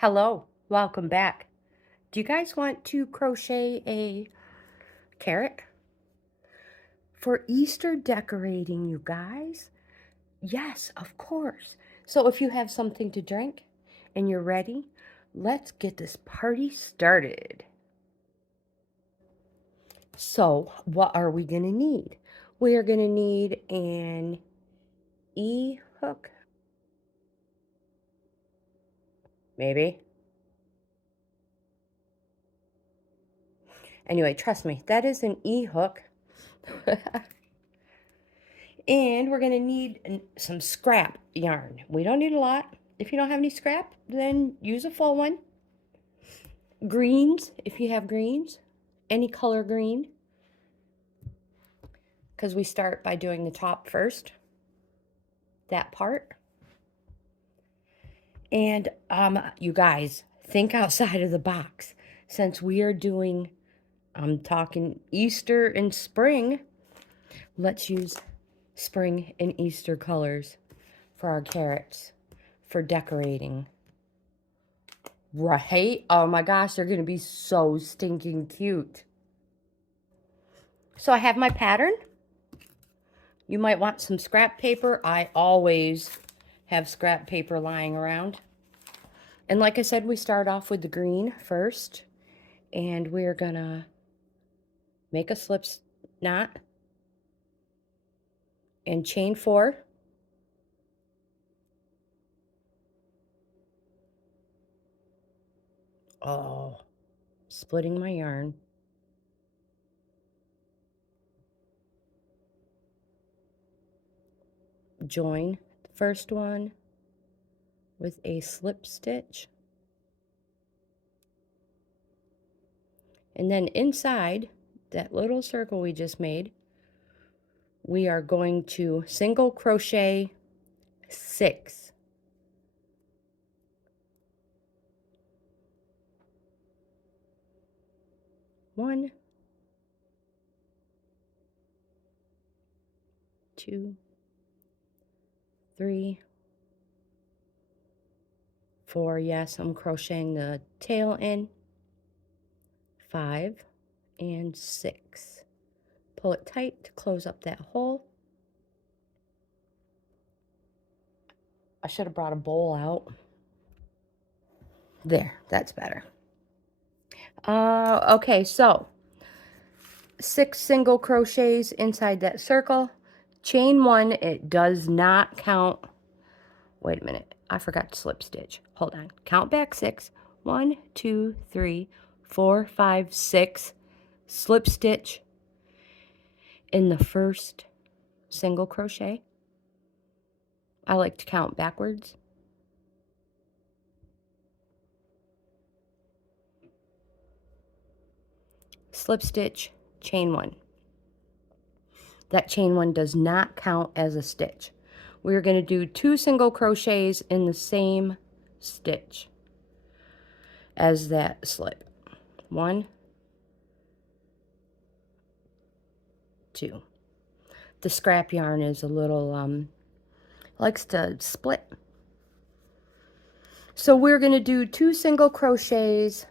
Hello, welcome back. Do you guys want to crochet a carrot? For Easter decorating, you guys? Yes, of course. So if you have something to drink and you're ready, let's get this party started. So what are we going to need? We are going to need an E-hook, maybe. Anyway, trust me, that is an E-hook. And we're going to need some scrap yarn. We don't need a lot. If you don't have any scrap, then use a full one. Greens, if you have greens. Any color green. Because we start by doing the top first. That part. And you guys, think outside of the box. Since we are doing, I'm talking Easter and spring, let's use spring and Easter colors for our carrots for decorating. Right? Oh my gosh, they're going to be so stinking cute. So I have my pattern. You might want some scrap paper. I always have scrap paper lying around. And like I said, we start off with the green first. And we're going to make a slip knot and chain 4. Oh, splitting my yarn. Join the first one with a slip stitch. And then inside that little circle we just made, we are going to single crochet 6. 1, 2, 3, 4. Yes, I'm crocheting the tail in. 5 and 6. Pull it tight to close up that hole. I should have brought a bowl out. There, that's better. Okay, so 6 single crochets inside that circle. Chain 1, it does not count. Wait a minute, I forgot to slip stitch. Hold on, count back 6. 1, 2, 3, 4, 5, 6. Slip stitch in the first single crochet. I like to count backwards. Slip stitch, chain 1. That chain 1 does not count as a stitch. We're going to do 2 single crochets in the same stitch as that slip. 1, 2. The scrap yarn is a little, likes to split. So we're going to do 2 single crochets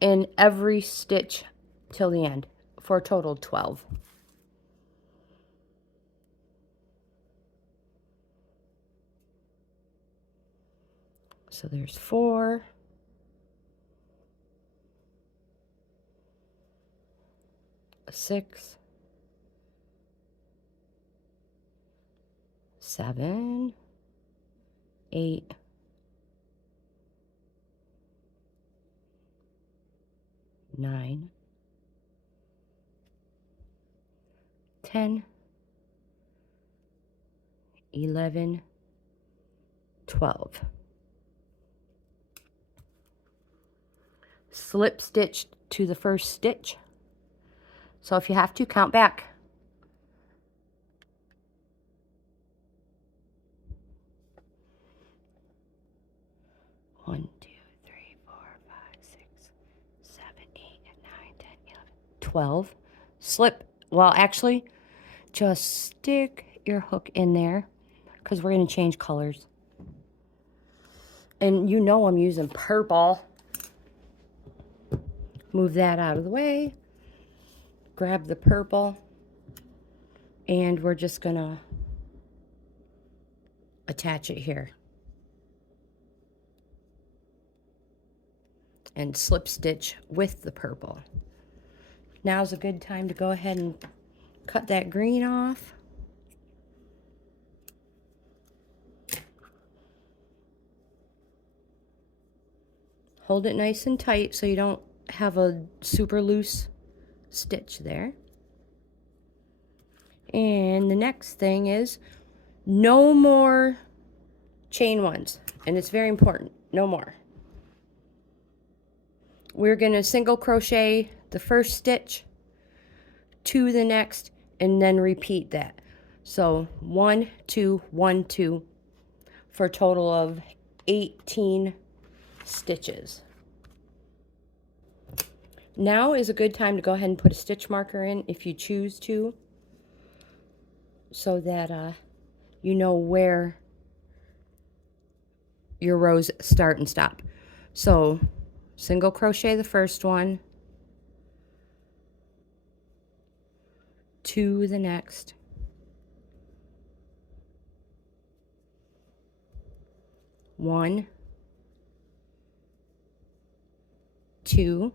in every stitch till the end for a total of 12. So there's 4. 6, 7, 8, 9, 10, 11, 12. Slip stitch to the first stitch. So if you have to, count back. 1, 2, 3, 4, 5, 6, 7, 8, 9, 10, 11, 12. Slip, well actually, just stick your hook in there because we're going to change colors. And you know I'm using purple. Move that out of the way. Grab the purple. And we're just gonna attach it here. And slip stitch with the purple. Now's a good time to go ahead and cut that green off. Hold it nice and tight so you don't have a super loose stitch there. And the next thing is no more chain ones. And it's very important, no more. We're gonna single crochet the first stitch to the next and then repeat that. So 1, 2, 1, 2 for a total of 18 stitches. Now is a good time to go ahead and put a stitch marker in if you choose to, so that you know where your rows start and stop. So single crochet the first one, to the next, one, two,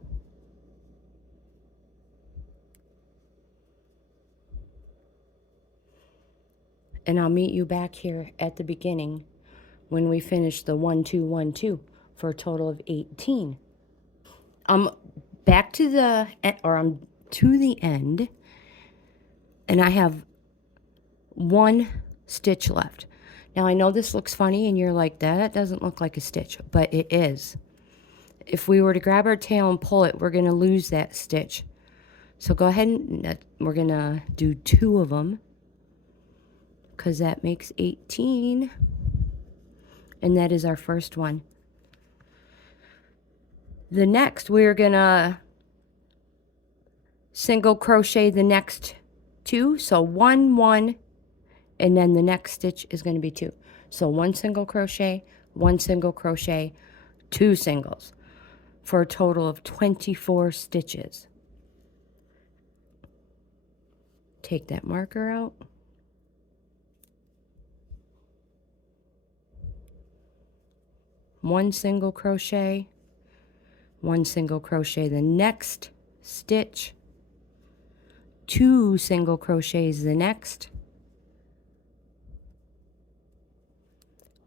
and I'll meet you back here at the beginning when we finish the 1, 2, 1, 2 for a total of 18. I'm back to the, or I'm to the end, and I have one stitch left. Now I know this looks funny and you're like, that doesn't look like a stitch, but it is. If we were to grab our tail and pull it, we're going to lose that stitch. So go ahead and we're going to do 2 of them, because that makes 18. And that is our first one. The next, we're going to single crochet the next 2. So 1, 1, and then the next stitch is going to be 2. So 1 single crochet, 1 single crochet, 2 singles for a total of 24 stitches. Take that marker out. One single crochet, 1 single crochet the next stitch, 2 single crochets the next,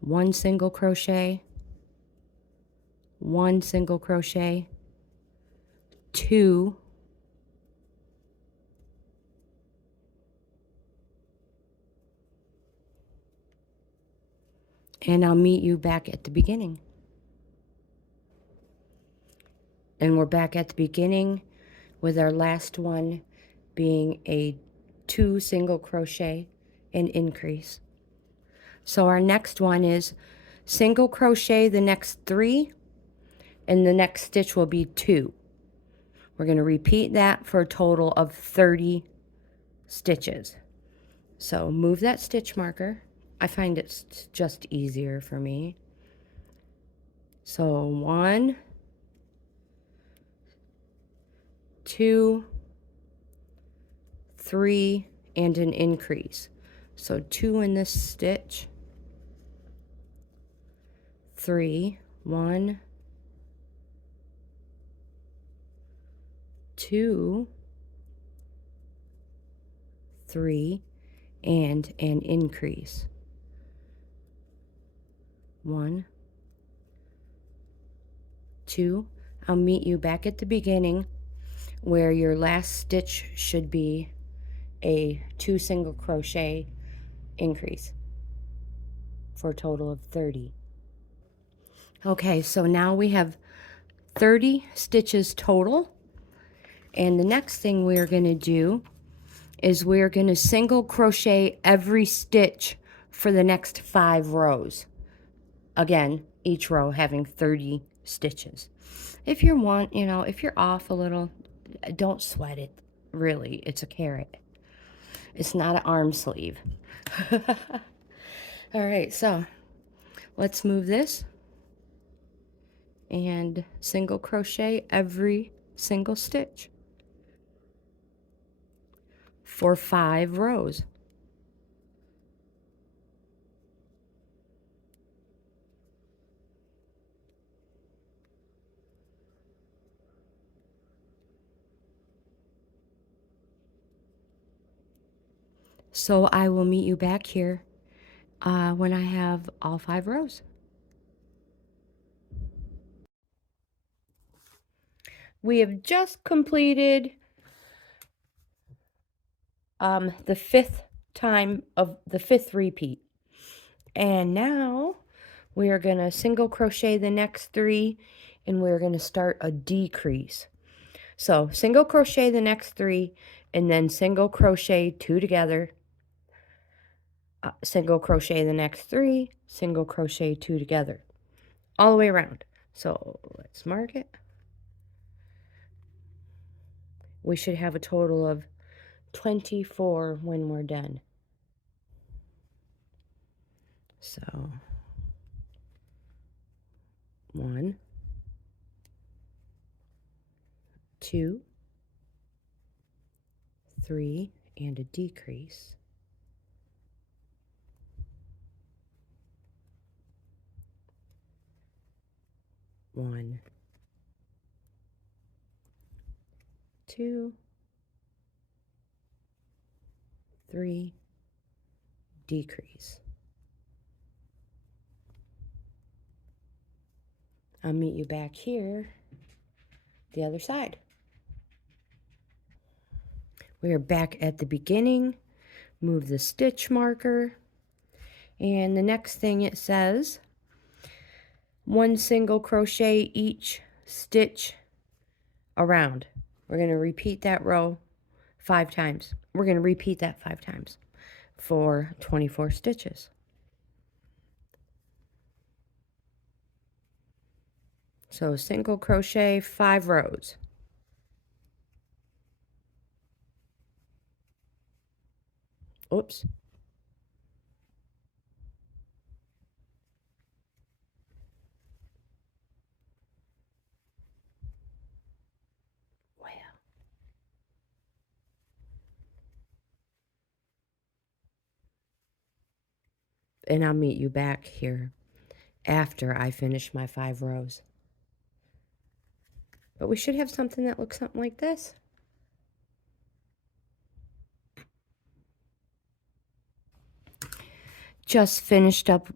1 single crochet, 1 single crochet, 2, and I'll meet you back at the beginning. And we're back at the beginning with our last one being a 2 single crochet and increase. So our next one is single crochet the next 3, and the next stitch will be 2. We're going to repeat that for a total of 30 stitches. So move that stitch marker. I find it's just easier for me. So 1, 2, 3, and an increase. So 2 in this stitch, 3, 1, 2, 3, and an increase. 1, 2. I'll meet you back at the beginning where your last stitch should be a 2 single crochet increase for a total of 30. Okay, so now we have 30 stitches total, and the next thing we're going to do is we're going to single crochet every stitch for the next 5 rows. Again, each row having 30 stitches. If you want, if you're off a little, don't sweat it. Really, it's a carrot. It's not an arm sleeve. All right, so let's move this. and single crochet every single stitch for 5 rows. So I will meet you back here when I have all 5 rows. We have just completed the 5th time of the 5th repeat. And now we are going to single crochet the next 3 and we're going to start a decrease. So single crochet the next 3 and then single crochet 2 together. Single crochet the next 3, single crochet 2 together. All the way around. So let's mark it. We should have a total of 24 when we're done. So 1, 2, 3, and a decrease. 1, 2, 3, decrease. I'll meet you back here, the other side. We are back at the beginning. Move the stitch marker. And the next thing it says, 1 single crochet each stitch around. We're going to repeat that row 5 times. We're going to repeat that 5 times for 24 stitches. So single crochet 5 rows. Oops. Wow. And I'll meet you back here after I finish my 5 rows. But we should have something that looks something like this. Just finished up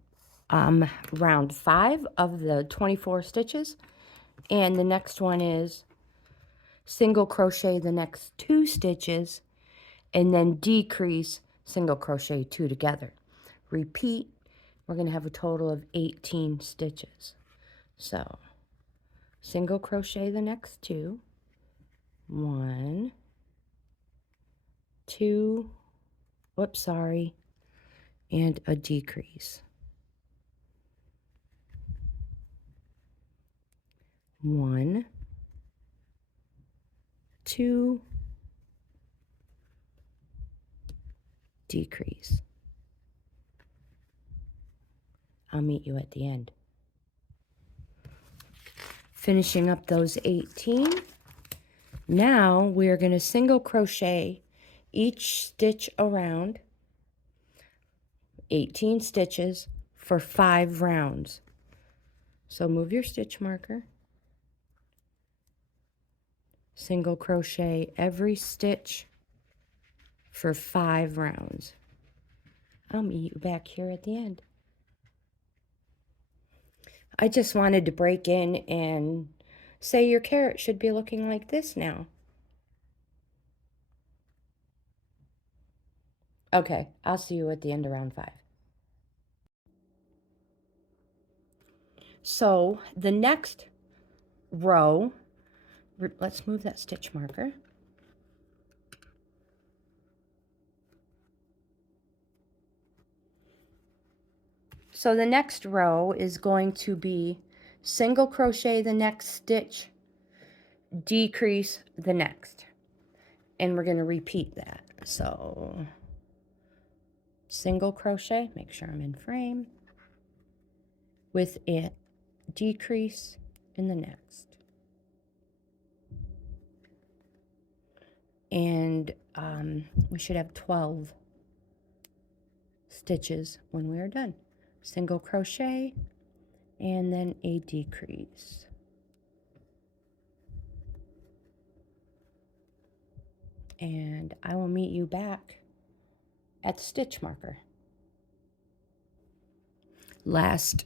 round 5 of the 24 stitches, and the next one is single crochet the next 2 stitches and then decrease, single crochet 2 together. Repeat. We're going to have a total of 18 stitches. So single crochet the next 2, 1, 2, whoops, sorry, and a decrease. 1, 2, decrease. I'll meet you at the end. Finishing up those 18. Now we're going to single crochet each stitch around, 18 stitches for 5 rounds. So move your stitch marker. Single crochet every stitch for 5 rounds. I'll meet you back here at the end. I just wanted to break in and say your carrot should be looking like this now. Okay, I'll see you at the end of round 5. So the next row, let's move that stitch marker. So the next row is going to be single crochet the next stitch, decrease the next. And we're going to repeat that. So single crochet, make sure I'm in frame, with it, decrease, in the next. And we should have 12 stitches when we are done. Single crochet and then a decrease. And I will meet you back at the stitch marker. Last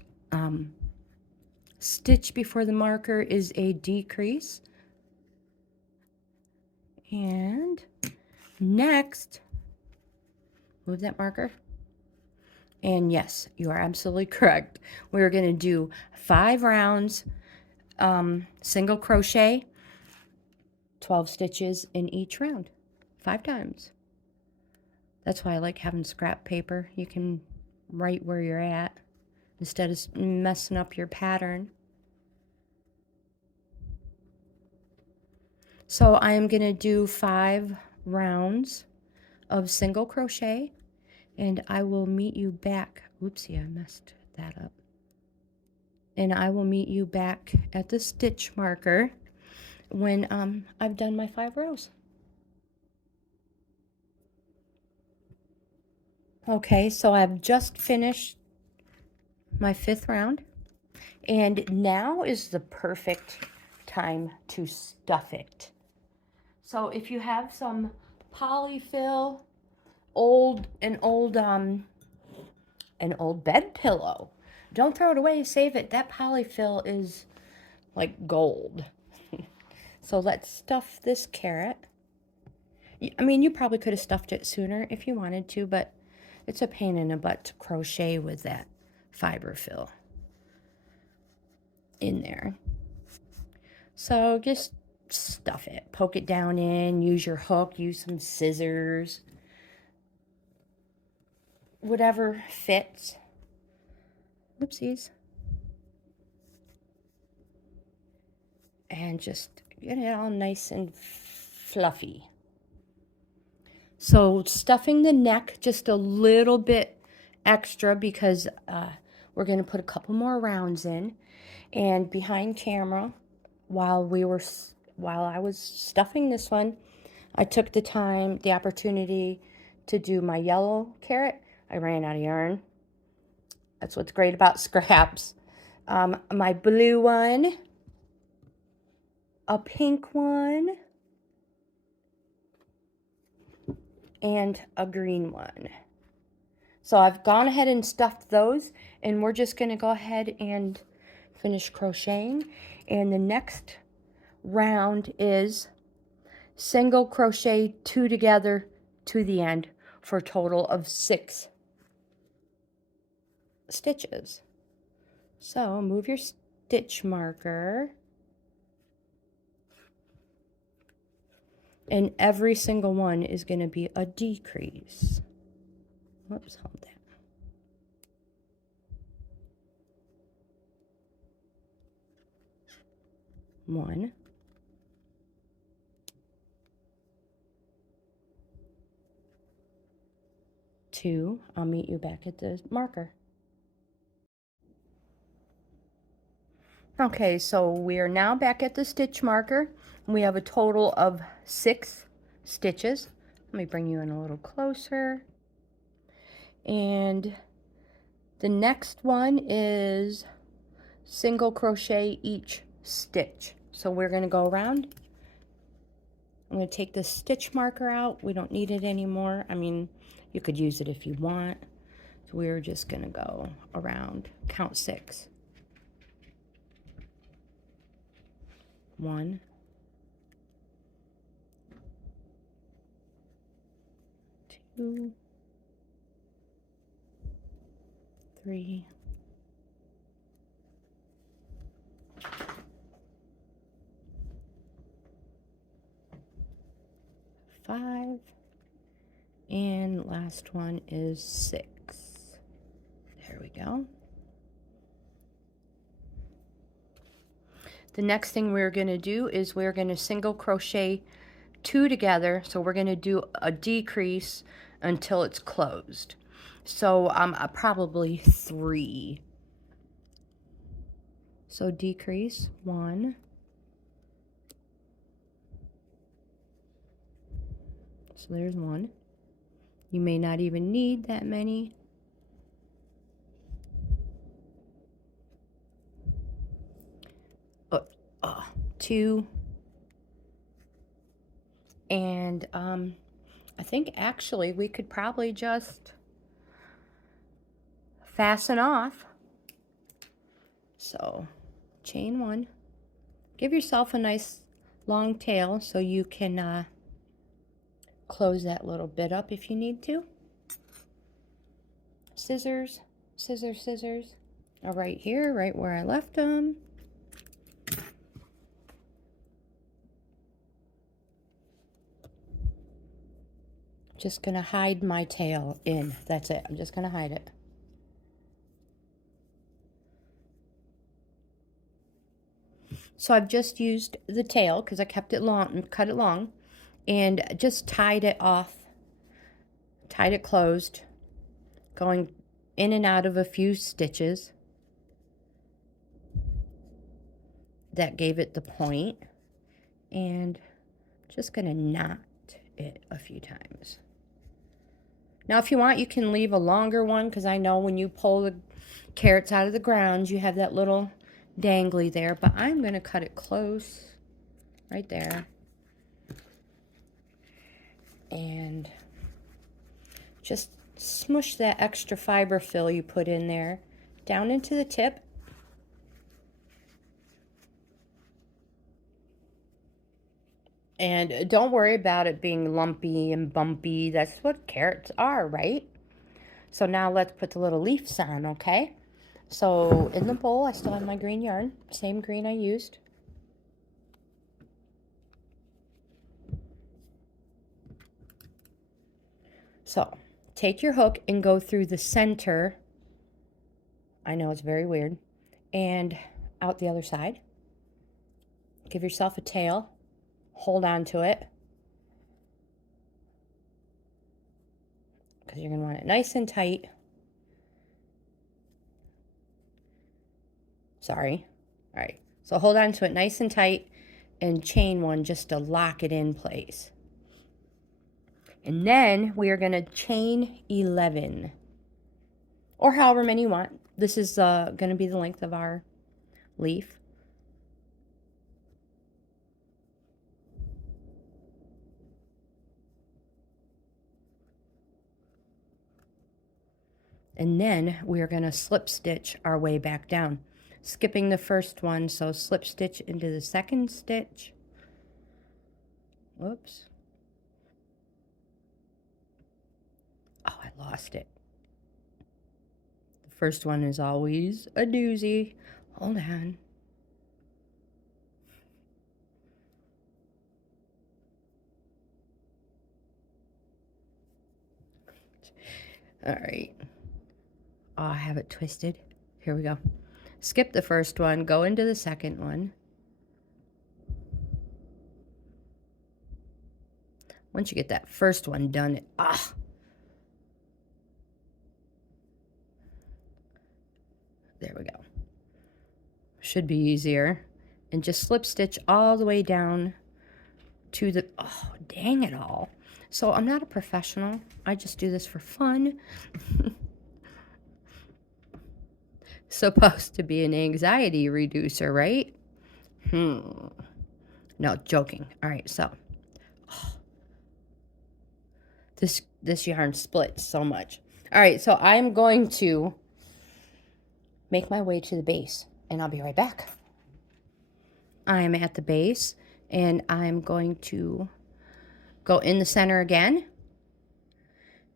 stitch before the marker is a decrease. And next, move that marker. And yes, you are absolutely correct. We're going to do 5 rounds, single crochet, 12 stitches in each round, 5 times. That's why I like having scrap paper. You can write where you're at instead of messing up your pattern. So I am going to do 5 rounds of single crochet, and I will meet you back. Oopsie, I messed that up. And I will meet you back at the stitch marker when I've done my 5 rows. Okay, so I've just finished my 5th round, and now is the perfect time to stuff it. So if you have some polyfill, an old bed pillow, don't throw it away, save it. That polyfill is like gold. So let's stuff this carrot. I mean, you probably could have stuffed it sooner if you wanted to, but it's a pain in the butt to crochet with that fiber fill in there. So just stuff it, poke it down in, use your hook, use some scissors, whatever fits. Whoopsies. And just get it all nice and fluffy. So stuffing the neck just a little bit extra because we're going to put a couple more rounds in. And behind camera, while I was stuffing this one, I took the opportunity to do my yellow carrot. I ran out of yarn. That's what's great about scraps. My blue one, a pink one, and a green one. So I've gone ahead and stuffed those, and we're just going to go ahead and finish crocheting. And the next round is single crochet 2 together to the end for a total of 6 stitches. So move your stitch marker, and every single one is going to be a decrease. Whoops, hold that. One, two. I'll meet you back at the marker. Okay, so we are now back at the stitch marker. We have a total of 6 stitches. Let me bring you in a little closer. And the next one is single crochet each stitch. So we're going to go around. I'm going to take the stitch marker out. We don't need it anymore. I mean, you could use it if you want. So we're just going to go around, count 6. 1, 2, 3, 5, and last one is 6. There we go. The next thing we're going to do is we're going to single crochet 2 together. So we're going to do a decrease until it's closed. So probably 3. So decrease 1. So there's 1. You may not even need that many. 2. And I think actually we could probably just fasten off. So chain 1. Give yourself a nice long tail so you can close that little bit up if you need to. Scissors, scissors, scissors. Right here, right where I left them. Just gonna hide my tail in. That's it. I'm just gonna hide it. So I've just used the tail because I kept it long, cut it long, and just tied it off, tied it closed, going in and out of a few stitches. That gave it the point, and just gonna knot it a few times. Now if you want, you can leave a longer one, because I know when you pull the carrots out of the ground, you have that little dangly there, but I'm going to cut it close right there. And just smush that extra fiber fill you put in there down into the tip. And don't worry about it being lumpy and bumpy. That's what carrots are, right? So now let's put the little leaves on, okay? So in the bowl, I still have my green yarn, same green I used. So take your hook and go through the center. I know it's very weird. And out the other side. Give yourself a tail. Hold on to it, because you're going to want it nice and tight. Sorry. All right. So hold on to it nice and tight and chain 1 just to lock it in place. And then we are going to chain 11, or however many you want. This is going to be the length of our leaf. And then we are going to slip stitch our way back down, skipping the first one. So slip stitch into the second stitch. Whoops. Oh, I lost it. The first one is always a doozy. Hold on. All right. Oh, I have it twisted. Here we go. Skip the first one, go into the second one. Once you get that first one done, there we go. Should be easier. And just slip stitch all the way down to the, oh, dang it all. So I'm not a professional. I just do this for fun. Supposed to be an anxiety reducer, right? No, joking. All right, so this yarn splits so much. All right, so I'm going to make my way to the base, and I'll be right back. I'm at the base, and I'm going to go in the center again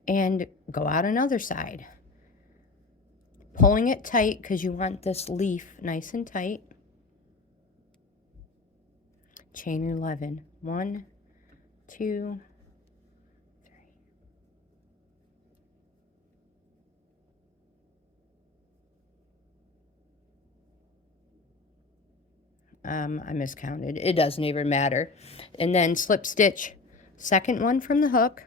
and go out another side. Pulling it tight because you want this leaf nice and tight. Chain 11. 1, 2, 3. I miscounted. It doesn't even matter. And then slip stitch second one from the hook.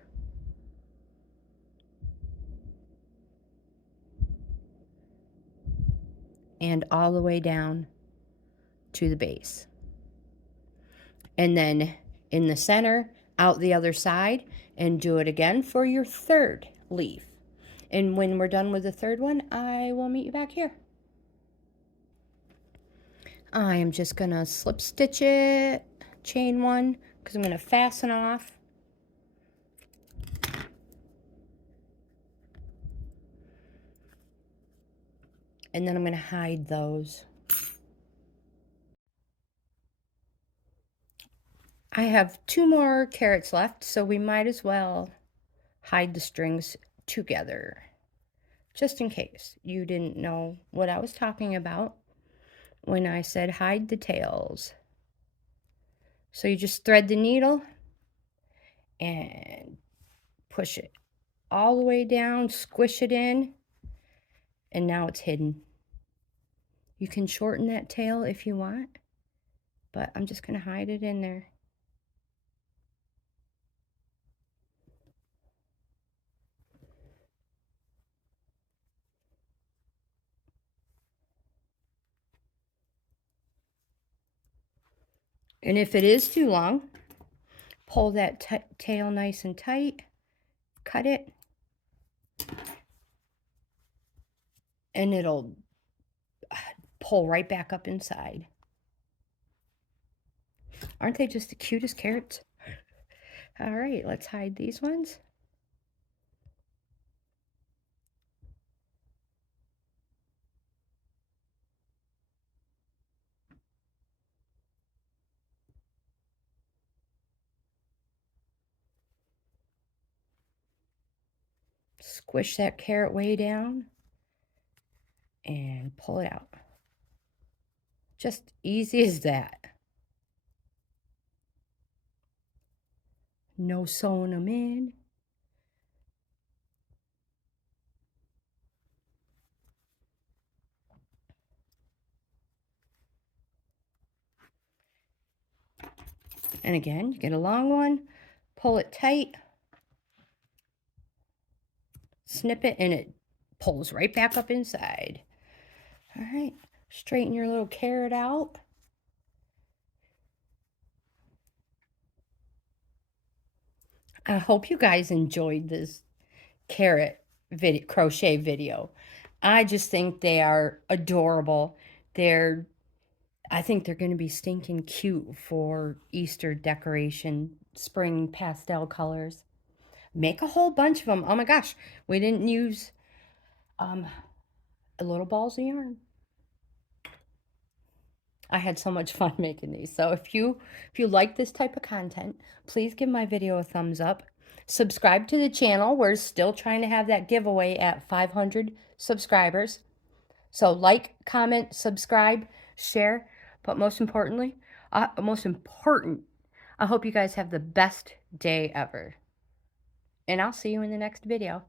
And all the way down to the base. And then in the center, out the other side, and do it again for your third leaf. And when we're done with the third one, I will meet you back here. I am just gonna slip stitch it, chain one, because I'm gonna fasten off. And then I'm gonna hide those. I have 2 more carrots left, so we might as well hide the strings together, just in case you didn't know what I was talking about when I said hide the tails. So you just thread the needle and push it all the way down, squish it in, and now it's hidden. You can shorten that tail if you want, but I'm just going to hide it in there. And if it is too long, pull that tail nice and tight, cut it, and it'll pull right back up inside. Aren't they just the cutest carrots? All right, let's hide these ones. Squish that carrot way down and pull it out. Just easy as that. No sewing them in. And again, you get a long one, pull it tight, snip it, and it pulls right back up inside. All right, straighten your little carrot out. I hope you guys enjoyed this carrot crochet video. I just think they are adorable. I think they're going to be stinking cute for Easter decoration, spring pastel colors. Make a whole bunch of them. Oh my gosh, we didn't use little balls of yarn. I had so much fun making these. So if you like this type of content, please give my video a thumbs up. Subscribe to the channel. We're still trying to have that giveaway at 500 subscribers. So like, comment, subscribe, share. But most important, I hope you guys have the best day ever. And I'll see you in the next video.